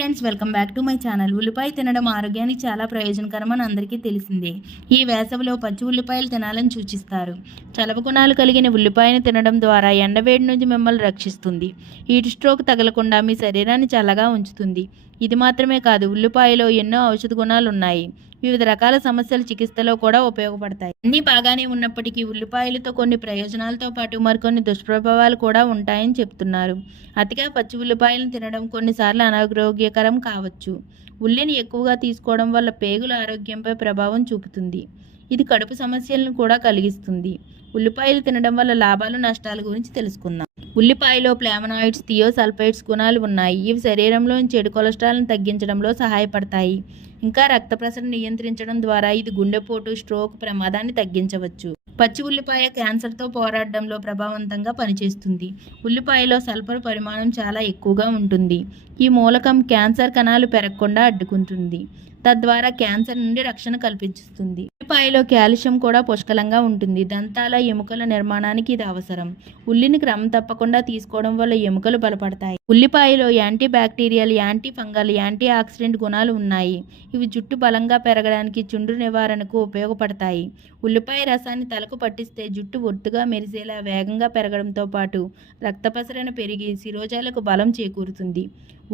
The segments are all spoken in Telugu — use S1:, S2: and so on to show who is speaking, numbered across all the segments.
S1: Friends welcome back to my channel. ఉల్లిపాయ తినడం ఆరోగ్యానికి చాలా ప్రయోజనకరం అని అందరికీ తెలిసిందే. ఈ వేసవిలో పచ్చి ఉల్లిపాయలు తినాలని సూచిస్తారు. చలవ గుణాలు కలిగిన ఉల్లిపాయను తినడం ద్వారా ఎండవేడి నుంచి మిమ్మల్ని రక్షిస్తుంది. హీట్ స్ట్రోక్ తగలకుండా మీ శరీరాన్ని చల్లగా ఉంచుతుంది. ఇది మాత్రమే కాదు ఉల్లిపాయలో ఎన్నో ఔషధ గుణాలు ఉన్నాయి. వివిధ రకాల సమస్యల చికిత్సలో కూడా ఉపయోగపడతాయి. అన్నీ బాగానే ఉన్నప్పటికీ ఉల్లిపాయలతో కొన్ని ప్రయోజనాలతో పాటు మరికొన్ని దుష్ప్రభావాలు కూడా ఉంటాయని చెప్తున్నారు. అతిగా పచ్చి ఉల్లిపాయలను తినడం కొన్నిసార్లు అనారోగ్యకరం కావచ్చు. ఉల్లిని ఎక్కువగా తీసుకోవడం వల్ల పేగుల ఆరోగ్యంపై ప్రభావం చూపుతుంది. ఇది కడుపు సమస్యలను కూడా కలిగిస్తుంది. ఉల్లిపాయలు తినడం వల్ల లాభాలు నష్టాల గురించి తెలుసుకుందాం. ఉల్లిపాయలో ప్లామనాయిడ్స్ థియోసల్ఫైడ్స్ గుణాలు ఉన్నాయి. ఇవి శరీరంలోని చెడు కొలెస్ట్రాల్ను తగ్గించడంలో సహాయపడతాయి. ఇంకా రక్త ప్రసరణ నియంత్రించడం ద్వారా ఇది గుండెపోటు స్ట్రోక్ ప్రమాదాన్ని తగ్గించవచ్చు. పచ్చి ఉల్లిపాయ క్యాన్సర్తో పోరాడడంలో ప్రభావవంతంగా పనిచేస్తుంది. ఉల్లిపాయలో సల్ఫర్ పరిమాణం చాలా ఎక్కువగా ఉంటుంది. ఈ మూలకం క్యాన్సర్ కణాలు పెరగకుండా అడ్డుకుంటుంది. తద్వారా క్యాన్సర్ నుండి రక్షణ కల్పిస్తుంది. ఉల్లిపాయలో కాల్షియం కూడా పుష్కలంగా ఉంటుంది. దంతాల ఎముకల నిర్మాణానికి ఇది అవసరం. ఉల్లిని క్రమం తప్పకుండా తీసుకోవడం వల్ల ఎముకలు బలపడతాయి. ఉల్లిపాయలో antibacterial antifungal antioxidant గుణాలు ఉన్నాయి. ఇవి జుట్టు బలంగా పెరగడానికి చుండ్రు నివారణకు ఉపయోగపడతాయి. ఉల్లిపాయ రసాన్ని తలకు పట్టిస్తే జుట్టు ఒత్తుగా మెరిసేలా వేగంగా పెరగడంతో పాటు రక్త ప్రసరణ పెరిగి శిరోజాలకు బలం చేకూరుతుంది.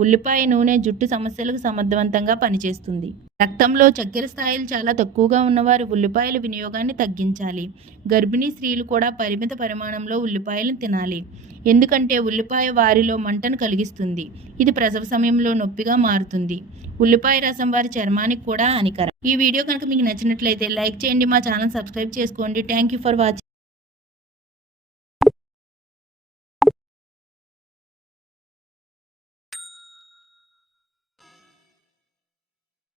S1: ఉల్లిపాయ నూనె జుట్టు సమస్యలకు సమర్థవంతంగా పనిచేస్తుంది. రక్తంలో చక్కెర స్థాయిలు చాలా తక్కువగా ఉన్నవారు ఉల్లిపాయల వినియోగాన్ని తగ్గించాలి. గర్భిణీ స్త్రీలు కూడా పరిమిత పరిమాణంలో ఉల్లిపాయలను తినాలి. ఎందుకంటే ఉల్లిపాయ వారిలో మంటను కలిగిస్తుంది. ఇది ప్రసవ సమయంలో నొప్పిగా మారుతుంది. ఉల్లిపాయ రసం వారి చర్మానికి కూడా హానికరం. ఈ వీడియో కనుక మీకు నచ్చినట్లయితే లైక్ చేయండి మా ఛానల్ సబ్స్క్రైబ్ చేసుకోండి. Thank you for watching